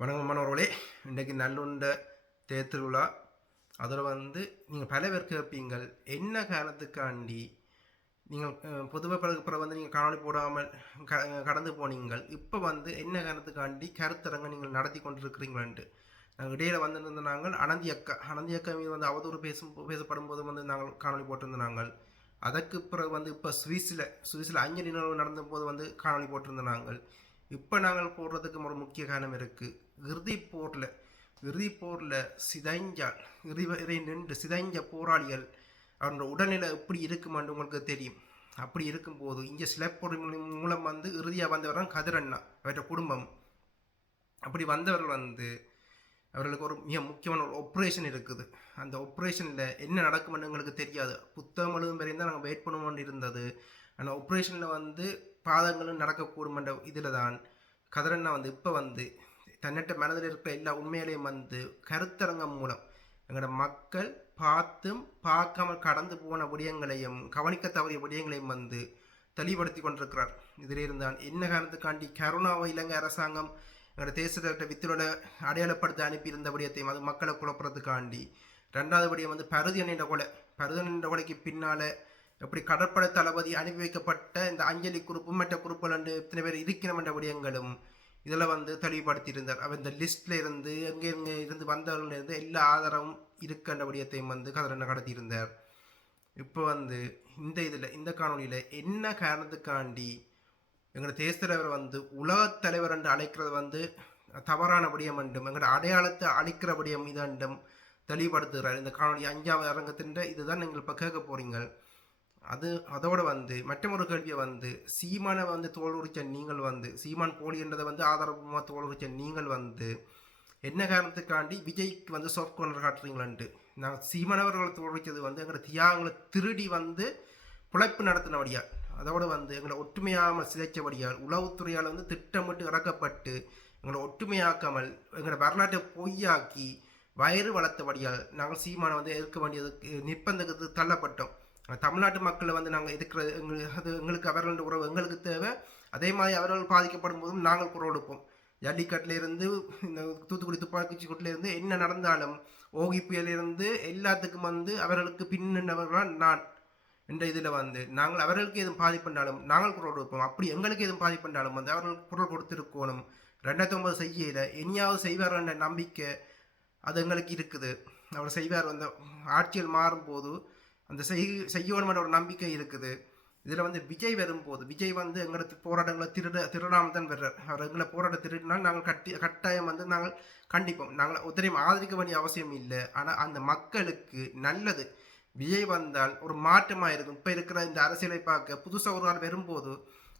வணக்கம் மாணவர்களே. இன்றைக்கு நல்லுண்ட தேர்திருவிழா. அதில் நீங்கள் பல பேர் கேட்பீங்கள், என்ன காரணத்துக்காண்டி நீங்கள் பொதுவாக பிறகு நீங்கள் காணொலி போடாமல் கடந்து போனீங்கள். இப்போ என்ன காரணத்துக்காண்டி கருத்தரங்க நீங்கள் நடத்தி கொண்டிருக்கிறீங்களன்ட்டு நாங்கள் இடையில வந்திருந்த நாங்கள் அனந்தி அக்கா மீது அவதூறு பேசப்படும் போது நாங்கள் காணொலி போட்டிருந்த நாங்கள். அதற்கு பிறகு இப்போ சுவிஸில் அஞ்சலி நிகழ்வு நடந்த போது காணொலி போட்டிருந்த நாங்கள். இப்போ நாங்கள் போடுறதுக்கு ஒரு முக்கிய காரணம் இருக்குது. இறுதி போரில் சிதைஞ்ச போராளிகள் அவரோட உடல்நிலை எப்படி இருக்குமான்னு உங்களுக்கு தெரியும். அப்படி இருக்கும்போது இங்கே சிலப்பொரு மூலம் இறுதியாக வந்தவர் கதிரண்ணா, அவருடைய குடும்பம். அப்படி வந்தவர்கள் அவர்களுக்கு ஒரு மிக முக்கியமான ஒரு ஆப்ரேஷன் இருக்குது. அந்த ஆப்ரேஷனில் என்ன நடக்குமென்னு எங்களுக்கு தெரியாது. புத்தகம் எழுதும் வரையும் தான் நாங்கள் வெயிட் பண்ணுவோன்னு இருந்தது. ஆனால் ஆப்ரேஷனில் பாதங்களும் நடக்கக்கூடும் என்ற இதில் தான் கதிரண்ணா இப்போ தன்னிட்ட மனதில் இருக்கிற எல்லா உண்மைகளையும் கருத்தரங்கம் மூலம் எங்களோட மக்கள் பார்த்தும் பார்க்காமல் கடந்து போன விடயங்களையும் கவனிக்க தவறிய விடயங்களையும் தெளிவுபடுத்தி கொண்டிருக்கிறார். இதில் இருந்தால் என்ன காரணத்துக்காண்டி கருணாவை இலங்கை அரசாங்கம் எங்களோட தேசத்தை வித்திரோட அடையாளப்படுத்த அனுப்பியிருந்த விடயத்தையும் அது மக்களை குழப்பறதுக்காண்டி. ரெண்டாவது விடயம் பருதியன் என்ற கொலைக்கு பின்னால் எப்படி கடற்படை தளபதி அனுப்பி வைக்கப்பட்ட இந்த அஞ்சலி குரூப்பு மற்ற குரூப்புகள் என்று இத்தனை பேர் இருக்கணும் என்ற விடயங்களும் இதில் தெளிவுபடுத்தியிருந்தார். அவர் இந்த லிஸ்ட்டில் இருந்து எங்கே இருந்து வந்தவர்களிருந்து எல்லா ஆதாரமும் இருக்கின்ற விடயத்தையும் கதிரண்ணா கடத்தியிருந்தார். இப்போ இந்த காணொலியில் என்ன காரணத்துக்காண்டி எங்களோட தேசத்தலைவர் உலகத் தலைவர் என்று அழைக்கிறது தவறான விடயம் என்றும் எங்களோட அடையாளத்தை அழிக்கிற விடயம் இதண்டும் தெளிவுபடுத்துகிறார். இந்த காணொலி 5வது அரங்கத்தின் இதுதான் நீங்கள் இப்போ கேட்க போகிறீங்க. அதோட மற்றொரு கேள்வியை சீமானை தோல் உரிச்ச நீங்கள் சீமான் போலி என்றதை ஆதாரமாக தோல் உரிச்ச நீங்கள் என்ன காரணத்துக்காண்டி விஜய்க்கு சாஃப்ட் கார்னர் காட்டுறீங்களான்ட்டு. நாங்கள் சீமானவர்களை தோல் உரிச்சது எங்களை தியாகங்களை திருடி பிழைப்பு நடத்தினபடியால், அதோட எங்களை ஒற்றுமையாமல் சிதைச்சபடியால், உளவுத்துறையால் திட்டமிட்டு இறக்கப்பட்டு எங்களை ஒற்றுமையாக்காமல் எங்களை வரலாற்றை பொய்யாக்கி வயிறு வளர்த்தபடியால் நாங்கள் சீமானை எதிர்க்க வேண்டியதுக்கு நிர்பந்தத்துக்கு தள்ளப்பட்டோம். தமிழ்நாட்டு மக்களை நாங்கள் எதிர்க்கிற எங்களுக்கு அவர்களோட உறவு எங்களுக்கு தேவை. அதே மாதிரி அவர்கள் பாதிக்கப்படும் போதும் நாங்கள் குரல் கொடுப்போம். ஜல்லிக்கட்டிலிருந்து இந்த தூத்துக்குடி துப்பாக்கி கூட்டிலிருந்து என்ன நடந்தாலும் ஓகிபியிலிருந்து எல்லாத்துக்கும் அவர்களுக்கு பின்னவர்களால் நான் என்ற இதில் நாங்கள் அவர்களுக்கு எதுவும் பாதிப்பண்டாலும் நாங்கள் குரல் கொடுப்போம். அப்படி எங்களுக்கு எதுவும் பாதிப்பண்டாலும் அவர்கள் குரல் கொடுத்துருக்கணும். 2009 செய்யல இனியாவது செய்வார் என்ற நம்பிக்கை அது எங்களுக்கு இருக்குது. அவர் செய்வார். ஆட்சியில் மாறும்போது அந்த செய்யணுமென்ற ஒரு நம்பிக்கை இருக்குது. இதில் விஜய் வரும்போது விஜய் எங்களுக்கு போராட்டங்களை திருடாமல் தான் வர்றார். அவர் எங்களை போராட்ட திருடினால் நாங்கள் கட்டாயம் நாங்கள் கண்டிப்போம். நாங்கள் ஒருத்தரையும் ஆதரிக்க வேண்டிய அவசியம் இல்லை. ஆனால் அந்த மக்களுக்கு நல்லது விஜய் வந்தால் ஒரு மாற்றமாக இருக்கும். இப்போ இருக்கிற இந்த அரசியலை பார்க்க புதுசாக ஒரு ஆள் வரும்போது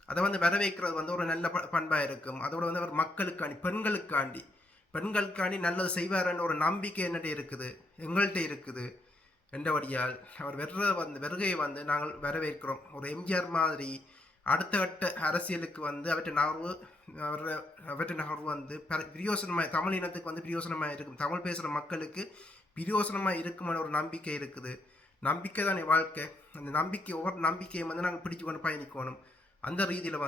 அதை வரவேற்கிறது ஒரு நல்ல பண்பாக இருக்கும். அதோட அவர் மக்களுக்காண்டி பெண்களுக்காண்டி நல்லது செய்வார்ன்ற ஒரு நம்பிக்கை என்னட்ட இருக்குது, எங்கள்கிட்ட இருக்குது என்றபடியால் அவர் வருகையை நாங்கள் வரவேற்கிறோம். ஒரு எம்ஜிஆர் மாதிரி அடுத்த கட்ட அரசியலுக்கு அவற்றை நகர்வு பிரியோசனமாக தமிழ் இனத்துக்கு பிரியோசனமாக இருக்கும். தமிழ் பேசுகிற மக்களுக்கு பிரியோசனமாக இருக்குமான ஒரு நம்பிக்கை இருக்குது. நம்பிக்கை தான் என் வாழ்க்கை. அந்த நம்பிக்கை ஒவ்வொரு நம்பிக்கையை நாங்கள் பிடிச்சு கொண்டு பயணிக்கணும். அந்த ரீதியில்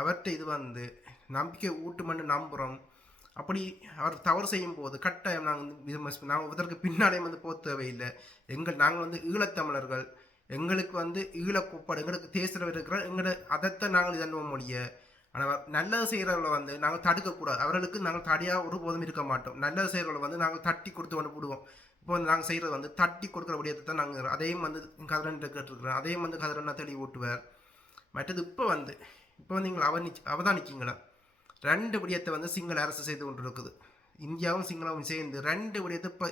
அவர்கிட்ட இது நம்பிக்கை ஊட்டுமென்று நம்புகிறோம். அப்படி அவர் தவறு செய்யும் போது கட்டாயம் நாங்கள் இதற்கு பின்னாலே போக தேவையில்லை. நாங்கள் ஈழத்தமிழர்கள், எங்களுக்கு ஈழக்கூப்பாடு எங்களுக்கு தேசிய இருக்கிற அதைத்தான் நாங்கள் இதன்னுவோம் மொழிய. ஆனால் நல்லது செய்கிறவர்களை நாங்கள் தடுக்கக்கூடாது. அவர்களுக்கு நாங்கள் தடையாக ஒருபோதும் இருக்க மாட்டோம். நல்லது செய்கிறவர்களை நாங்கள் தட்டி கொடுத்து கொண்டு விடுவோம். இப்போ நாங்கள் செய்கிறது தட்டி கொடுக்குற விடயத்தை தான் நாங்கள் அதையும் கதிரன் கேட்டுருக்குறோம். அதையும் கதிரன்னா தெளிவு ஊட்டுவார். மற்றது இப்போ நீங்கள் அவதானிச்சிங்களா 2 விடயத்தை சிங்கள அரசு செய்து கொண்டு இருக்குது. இந்தியாவும் சிங்களமும் சேர்ந்து 2 விடயத்தை இப்போ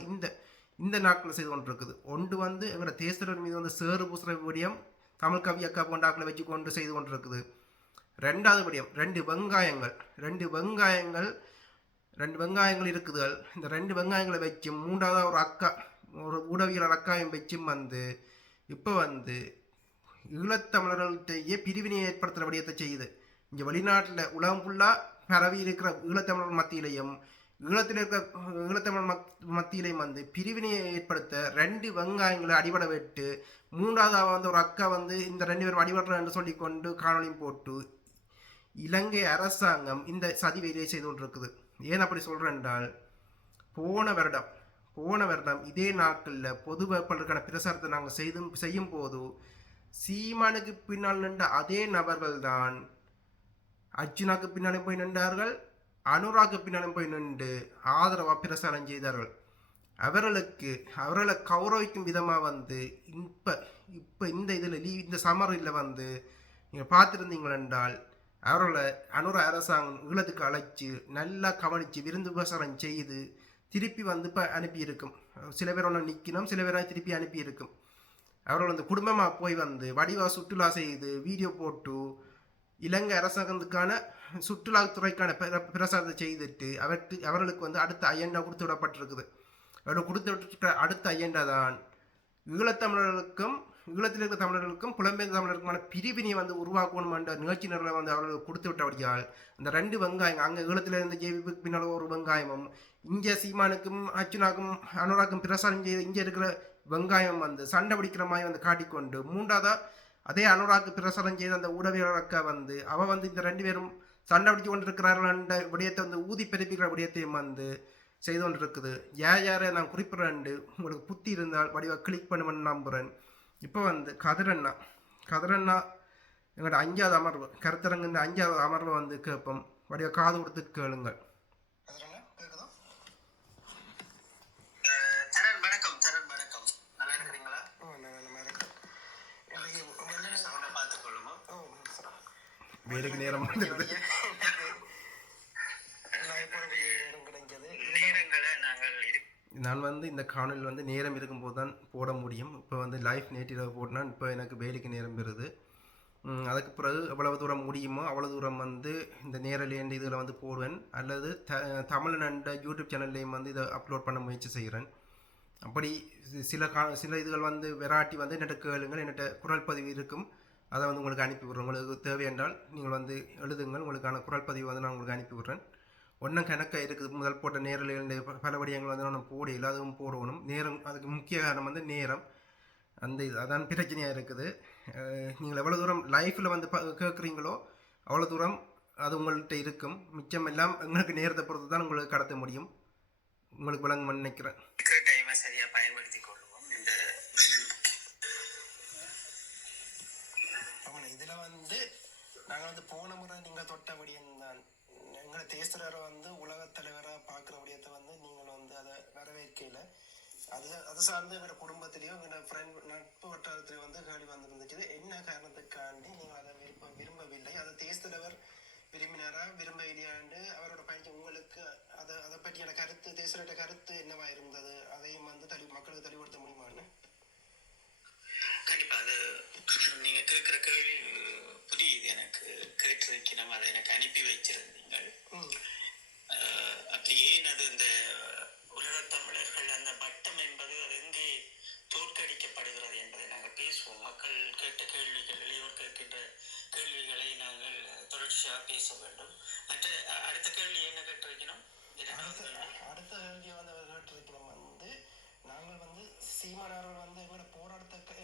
இந்த நாட்களில் செய்து கொண்டு இருக்குது. ஒன்று எங்களோட தேசர் மீது சேறு பூசுகிற விடயம் தமிழ் கவி அக்கா போண்டாக்களை வச்சு கொண்டு செய்து கொண்டு இருக்குது. 2வது விடயம் 2 வெங்காயங்கள் இருக்குதுகள். இந்த 2 வெங்காயங்களை வச்சும் 3வது ஒரு ஊடகவியலாளர் அக்காயும் வச்சும் இப்போ ஈழத்தமிழர்கள்டையே பிரிவினை ஏற்படுத்துகிற விடயத்தை செய்யுது. இங்கே வெளிநாட்டில் உலகம் ஃபுல்லாக பரவி இருக்கிற ஈழத்தமிழர் மத்தியிலையும் ஈழத்தமிழர் மத்தியிலையும் பிரிவினையை ஏற்படுத்த 2 வெங்காயங்களை அடிபட விட்டு 3வது ஒரு அக்கா இந்த 2 பேரும் அடிபடுற என்று சொல்லிக்கொண்டு காணொலியும் போட்டு இலங்கை அரசாங்கம் இந்த சதி வேலையை செய்து கொண்டிருக்குது. ஏன் அப்படி சொல்கிறேன் என்றால் போன வருடம் இதே நாட்களில் பொது வேட்பாளருக்கான பிரசாரத்தை நாங்கள் செய்யும் போது சீமானுக்கு பின்னால் நின்ற அதே நபர்கள் தான் அர்ஜுனாக்கு பின்னாலும் போய் நின்றார்கள், அனுராக்கு பின்னாலும் போய் நின்று ஆதரவாக பிரசாரம் செய்தார்கள். அவர்களை கௌரவிக்கும் விதமாக வந்து இப்போ இந்த இதில் இந்த சமரில் வந்து நீங்கள் பார்த்துருந்தீங்கள் என்றால் அவர்களை அனுர அரசாங்கம் ஈழத்துக்கு அழைச்சி நல்லா கவனித்து விருந்து உபசாரம் செய்து திருப்பி வந்து இப்போ அனுப்பியிருக்கும். சில பேர் ஒன்று நிற்கணும், சில பேராக திருப்பி அனுப்பியிருக்கும். அவர்கள் வந்து குடும்பமாக போய் வந்து வடிவா சுற்றுலா செய்து வீடியோ போட்டு இலங்கை அரசாங்கத்துக்கான சுற்றுலாத்துறைக்கான பிரசாரத்தை செய்துட்டு அவர்களுக்கு வந்து அடுத்த அஜெண்டா கொடுத்து விடப்பட்டிருக்குது. அவர்கள் கொடுத்து விட்டுருக்கிற அடுத்த அஜெண்டா தான் ஈழத்தமிழர்களுக்கும் ஈழத்தில் இருக்கிற தமிழர்களுக்கும் புலம்பெயர்ந்த தமிழர்களுக்குமான பிரிவினை வந்து உருவாக்கணும் என்ற நிகழ்ச்சியினர்களை வந்து அவர்கள் கொடுத்து விட்டபடியால் அந்த 2 வெங்காயம் அங்கே ஈழத்தில் இருந்த ஜேவிபிக்கு பின்னால் ஒரு வெங்காயமும் இங்கே சீமானுக்கும் அர்ஜுனாக்கும் அனுராக்கும் பிரசாரம் செய்து இங்கே இருக்கிற வெங்காயம் வந்து சண்டை பிடிக்கிற மாதிரி வந்து காட்டிக்கொண்டு மூன்றாவதாக அதே அனுராக்கு பிரசாரம் செய்த அந்த ஊடகவியலக்க வந்து அவள் வந்து இந்த 2 பேரும் சண்டை பிடிச்சு கொண்டு இருக்கிறார்கள் என்ற விடயத்தை வந்து ஊதி பிறப்பிக்கிற விடயத்தையும் வந்து செய்து கொண்டு இருக்குது. யாரை நான் குறிப்பிட்றேன், உங்களுக்கு புத்தி இருந்தால் வடிவாக கிளிக் பண்ணுவேன்னு நம்புகிறேன். இப்போ வந்து கதிரண்ணா எங்களோட 5வது அமர்வு கருத்தரங்கு இந்த 5வது அமர்வை வந்து கேட்போம். வடிவாக காது கொடுத்து கேளுங்கள். வேலைக்கு நேரம் நான் வந்து இந்த காணொலியில் வந்து நேரம் இருக்கும்போது தான் போட முடியும். இப்போ வந்து லைஃப் நேட்டிவ் போட்டினா இப்போ எனக்கு வேலைக்கு நேரம் பெறுது. அதுக்கு பிறகு எவ்வளவு தூரம் முடியுமோ அவ்வளோ தூரம் வந்து இந்த நேரலேண்டு இதில் வந்து போடுவேன், அல்லது தமிழ் நண்ட யூடியூப் சேனல்லையும் வந்து இதை அப்லோட் பண்ண முயற்சி செய்கிறேன். அப்படி சில இதுகள் வந்து வெராட்டி வந்து என்னட்ட கேளுங்கள், என்னட்ட குரல் பதிவு இருக்கும், அதை வந்து உங்களுக்கு அனுப்பி விட்றேன். உங்களுக்கு தேவை என்றால் நீங்கள் வந்து எழுதுங்கள், உங்களுக்கான குரல் பதிவு வந்து நான் உங்களுக்கு அனுப்பி விட்றேன். ஒன்றும் கணக்காக இருக்குது. முதல் போட்ட நேரில் பல வடிவங்கள் வந்து நான் போடையில் அதுவும் போடணும். நேரம் அதுக்கு முக்கிய காரணம் வந்து நேரம். அந்த இது அதான் பிரச்சனையாக இருக்குது. நீங்கள் எவ்வளோ தூரம் லைஃப்பில் வந்து கேட்குறீங்களோ அவ்வளோ தூரம் அது உங்கள்கிட்ட இருக்கும். மிச்சம் எல்லாம் உங்களுக்கு நேரத்தை பொறுத்து தான் உங்களுக்கு கடத்த முடியும். உங்களுக்கு விளங்கும்னு நினைக்கிறேன். சரியாக பயன்படுத்தி கொள்வோம். இந்த இதில் வந்து நாங்கள் வந்து போன முறை நீங்கள் தொட்டபடியும் தான் எங்களை தேசரை வந்து உலகத் தலைவராக பார்க்குற விடயத்தை வந்து நீங்கள் வந்து அதை வரவேற்கையில் அது சார்ந்து எங்களோட குடும்பத்திலேயோ எங்களோட ஃப்ரெண்ட் நட்பு வட்டாரத்திலேயோ வந்து கேள்வி வந்துருந்துச்சு. என்ன காரணத்துக்காண்டி நீங்கள் அதை விரும்பவில்லை, அதை தேசத்தலைவர் விரும்பினாரா விரும்பவில்லையாண்டு அவரோட பயணம் உங்களுக்கு அதை பற்றியான கருத்து தேசரோட கருத்து என்னவா இருந்தது, அதையும் வந்து மக்களுக்கு தெளிவுபடுத்த முடியுமான்னு? கண்டிப்பா அது நீங்க கேட்கிற கேள்வி புரியுது. எனக்கு கேட்டிருக்கணும், அதை எனக்கு அனுப்பி வச்சிருந்தீங்கள். அப்படி ஏன் அது இந்த உலகத் தமிழர்கள் அந்த பட்டம் என்பது அது எங்கே தோற்கடிக்கப்படுகிறது என்பதை நாங்கள் பேசுவோம். மக்கள் கேட்ட கேள்விகள், இளையோர் கேட்கின்ற கேள்விகளை நாங்கள் தொடர்ச்சியாக பேச வேண்டும். மற்ற அடுத்த கேள்வி என்ன கேட்டிருக்கணும்? அடுத்த கேள்வியை வந்து அவர் கேட்டிருக்கணும் வந்து நாங்கள் வந்து சீமானவர்கள் வந்து எங்களோட போராட்டத்தை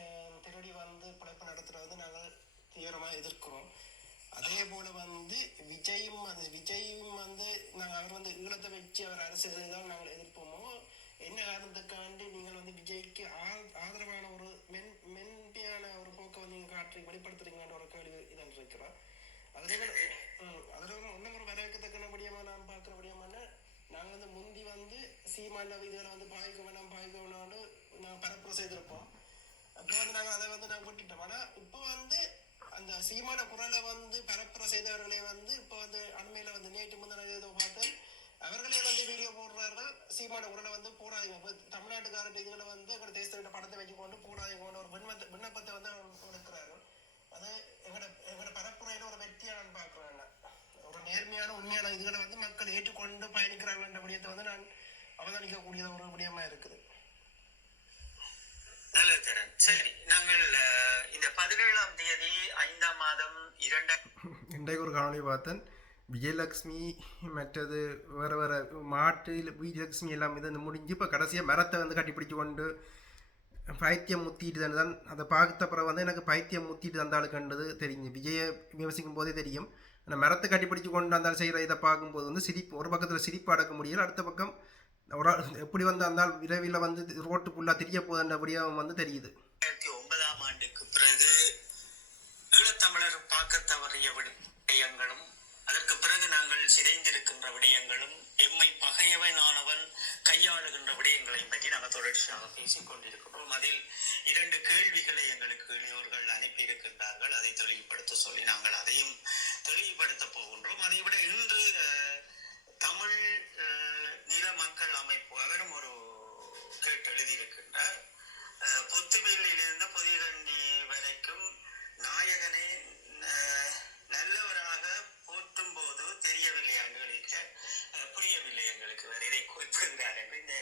திருடி வந்து பிழைப்பு நடத்துறது வந்து நாங்கள் தீவிரமாக எதிர்க்கிறோம். அதே போல வந்து விஜயும் வந்து நாங்கள் அவர் வந்து ஈழத்தை வச்சு அவர் அரசியல் தான் நாங்கள் எதிர்ப்போமோ, என்ன காரணத்துக்காண்டி நீங்கள் வந்து விஜய்க்கு ஆதரவான ஒரு மென்மையான ஒரு போக்கை வந்து நீங்கள் வெளிப்படுத்துறீங்கன்ற ஒரு கேள்வி இதான் இருக்கிறோம். அதில் ஒன்றும் ஒரு வரவேற்கத்தக்கபடியமாக நான் பார்க்குறபடியமான நாங்கள் வந்து முந்தி வந்து சீமான இதில் வந்து பாய்க்க வேணாம்னு நாங்கள் பரப்புரை செய்திருப்போம். அப்போ வந்து நாங்கள் அதை வந்து நாங்கள் விட்டுட்டோம். ஆனால் இப்போ வந்து அந்த சீமான குரலை வந்து பரப்புரை செய்தவர்களே வந்து இப்போ வந்து அண்மையில் வந்து நேற்று முந்தின ஏதோ பார்த்தேன், அவர்களே வந்து வீடியோ போடுறார்கள். சீமான குரலை வந்து போடாதீங்க, இப்போ தமிழ்நாட்டுக்காரர் இதுகளை வந்து எங்களோட தேசத்தோட படத்தை வச்சு கொண்டு போடாதீங்கன்னு ஒரு விண்ணப்பத்தை வந்து எடுக்கிறார்கள். அது எங்களோட பரப்புரையில் ஒரு வெற்றியாக நான் பார்க்குறேன். ஒரு நேர்மையான உண்மையான இதுகளை வந்து மக்கள் ஏற்றுக்கொண்டு பயணிக்கிறார்கள் என்ற விடயத்தை வந்து நான் அவதானிக்கக்கூடிய ஒரு விடயமா இருக்குது. நல்லது தரன். சரி, நாங்கள் இந்த 17ஆம் தேதி 5ஆம் மாதம் இன்றைக்கு ஒரு காணொலி பார்த்தேன். விஜயலட்சுமி மற்றது வேறு மாட்டில் விஜயலட்சுமி எல்லாம் இது முடிஞ்சு இப்போ கடைசியாக மரத்தை வந்து கட்டிப்பிடிச்சு கொண்டு பைத்தியம் முத்திட்டு தான் அதை பார்த்த பிறகு வந்து எனக்கு பைத்தியம் முத்திட்டு தந்தாலும் கண்டது தெரியும். விஜயை விமர்சிக்கும் போதே தெரியும் அந்த மரத்தை கட்டிப்பிடிச்சு கொண்டு வந்தால் செய்கிற இதை பார்க்கும்போது வந்து சிரிப்பு, ஒரு பக்கத்தில் சிரிப்பு அடக்க முடியல, அடுத்த பக்கம் ஒரு எப்படி வந்து அந்த விரைவில் வந்து ரோட்டு ஃபுல்லாக தெரிய போதுன்றபடியாக வந்து தெரியுது. 2009ஆம் ஆண்டுக்கு பிறகு ஈழத்தமிழர் பார்க்க தவறிய விடயங்களும் அதற்கு பிறகு நாங்கள் சிதைந்திருக்கின்ற விடயங்களும் எம்மை பகையவனானவன் கையாளுகின்ற விடயங்களையும் பற்றி நாங்கள் தொடர்ச்சியாக பேசிக் கொண்டிருக்கிறோம். அதில் 2 கேள்விகளை எங்களுக்கு இளையோர்கள் அனுப்பியிருக்கின்றார்கள். அதை தெளிவுபடுத்த சொல்லி நாங்கள் அதையும் தெளிவுபடுத்த போகின்றோம். அதை விட இன்று தமிழ் நில மக்கள் அமைப்பு அவரும் ஒரு கேட்டு எழுதியிருக்கின்றார். பொத்துவிலிருந்து பொதிகண்டி வரைக்கும் நாயகனை நல்லவராக போற்றும் போது தெரியவில்லை எங்களுக்கு, புரியவில்லை எங்களுக்கு வேற இதை குறிப்பிடுகிறார் என்று. இந்த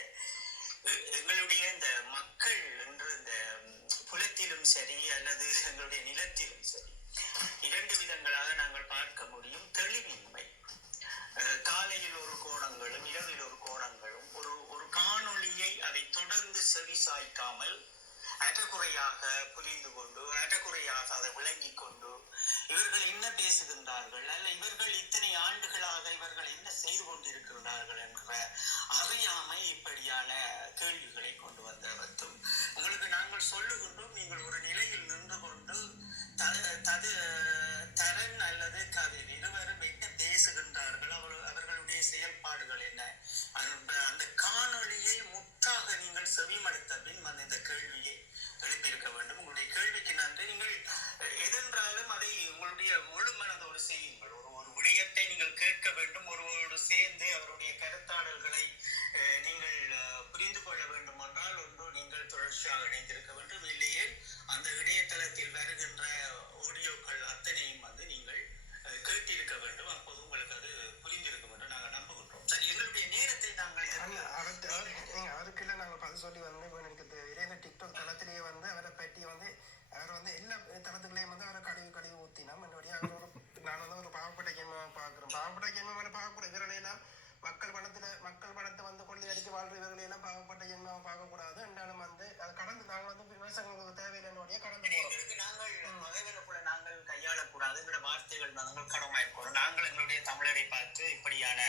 எங்களுடைய இந்த மக்கள் என்று இந்த புலத்திலும் சரி அல்லது எங்களுடைய நிலத்திலும் சரி 2 விதங்களாக நாங்கள் பார்க்க முடியும். தெளிவின்மை, காலையில் ஒரு கோணங்களும் இரவில் ஒரு கோணங்களும், ஒரு காணொளியை அதை தொடர்ந்து செவி சாய்க்காமல் அறகுறையாக புரிந்து கொண்டு அறகுறையாக அதை விளங்கிக் கொண்டு இவர்கள் என்ன பேசுகின்றார்கள் அல்ல இவர்கள் இத்தனை ஆண்டுகளாக இவர்கள் என்ன செய்து கொண்டிருக்கின்றார்கள் என்ற அறியாமை இப்படியான கேள்விகளை கொண்டு வந்தவற்றும் உங்களுக்கு நாங்கள் சொல்லுகின்றோம். நீங்கள் ஒரு நிலையில் நின்று கொண்டு தரன் அல்லது கதிர் இருவரும் என்ன பேசுகின்றார்கள், அவர்களுடைய செயல்பாடுகள் என்ன, அந்த காணொளியை முற்றாக நீங்கள் செவிமடுத்த பின் வந்து இந்த கேள்வியை எழுப்பியிருக்க வேண்டும். உங்களுடைய கேள்விக்கு நன்றி. நீங்கள் எதென்றாலும் அதை உங்களுடைய முழு மனதோடு செய்யுங்கள். ஒரு விடயத்தை நீங்கள் கேட்க வேண்டும், ஒருவரோடு சேர்ந்து அவருடைய கருத்தாடல்களை நீங்கள் புரிந்து கொள்ள வேண்டும் என்றால் ஒன்று நீங்கள் தொடர்ச்சியாக இணைந்திருக்க வேண்டும். இல்லையே அந்த இணையதளத்தில் வருகின்ற ஆடியோக்கள் அத்தனையும் வந்து நீங்கள் கேட்டிருக்க வேண்டும். அப்போது உங்களுக்கு அது புரிந்திருக்கும் என்று நாங்கள் நம்புகின்றோம். சரி, எங்களுடைய நேரத்தை நாங்கள் அவருக்குள்ள நாங்கள் பதில் சொல்லி வந்து எனக்கு தெரியல. டிக்டாக் தளத்திலேயே வந்து அவரை பற்றி வந்து அவர் வந்து எல்லா தளத்துக்குள்ளேயும் வந்து அவரை கழிவு ஊற்றினோம். என்னுடைய அவர் நான் வந்து ஒரு பாவப்பட்ட ஜென்மமாக பார்க்குறோம். பாவப்பட்ட ஜென்மமான பார்க்கக்கூடாது. இவர்களையெல்லாம் மக்கள் பணத்தை வந்து கொள்ளி அடித்து வாழ்ற இவர்களையெல்லாம் பாவப்பட்ட ஜென்மமாக பார்க்கக்கூடாது. என்றாலும் வந்து அதை கடந்து நாங்கள் வந்து விவசாயிகளுக்கு தேவையில்லைன்னுடைய கடந்து போகிறோம். நாங்கள் கையாளக்கூடாது எங்களோட வார்த்தைகள் நாங்கள் கடமாயிருக்கிறோம். நாங்கள் எங்களுடைய தமிழரை பார்த்து இப்படியான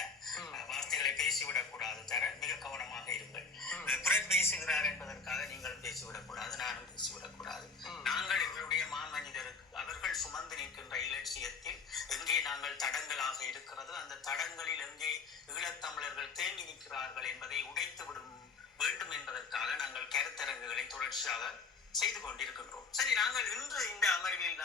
வார்த்தைகளை பேசிவிடக்கூடாது. தர மிக கவனமாக இருங்கள். பிறர் பேசுகிறார் என்பதற்காக நீங்கள் பேசிவிடக்கூடாது, நானும் பேசிவிடக்கூடாது. நாங்கள் எங்களுடைய மாமனிதருக்கு அவர்கள் சுமந்து நிற்கின்ற இலட்சியத்தில் எங்கே நாங்கள் தடங்களாக இருக்கிறது, அந்த தடங்களில் எங்கே ஈழத்தமிழர்கள் தேங்கி நிற்கிறார்கள் என்பதை உடைத்து விடும் வேண்டும் என்பதற்காக நாங்கள் கருத்தரங்குகளை தொடர்ச்சியாக செய்து கொண்டிருக்கின்றோம். சரி, நாங்கள் இன்று இந்த அமர்வில்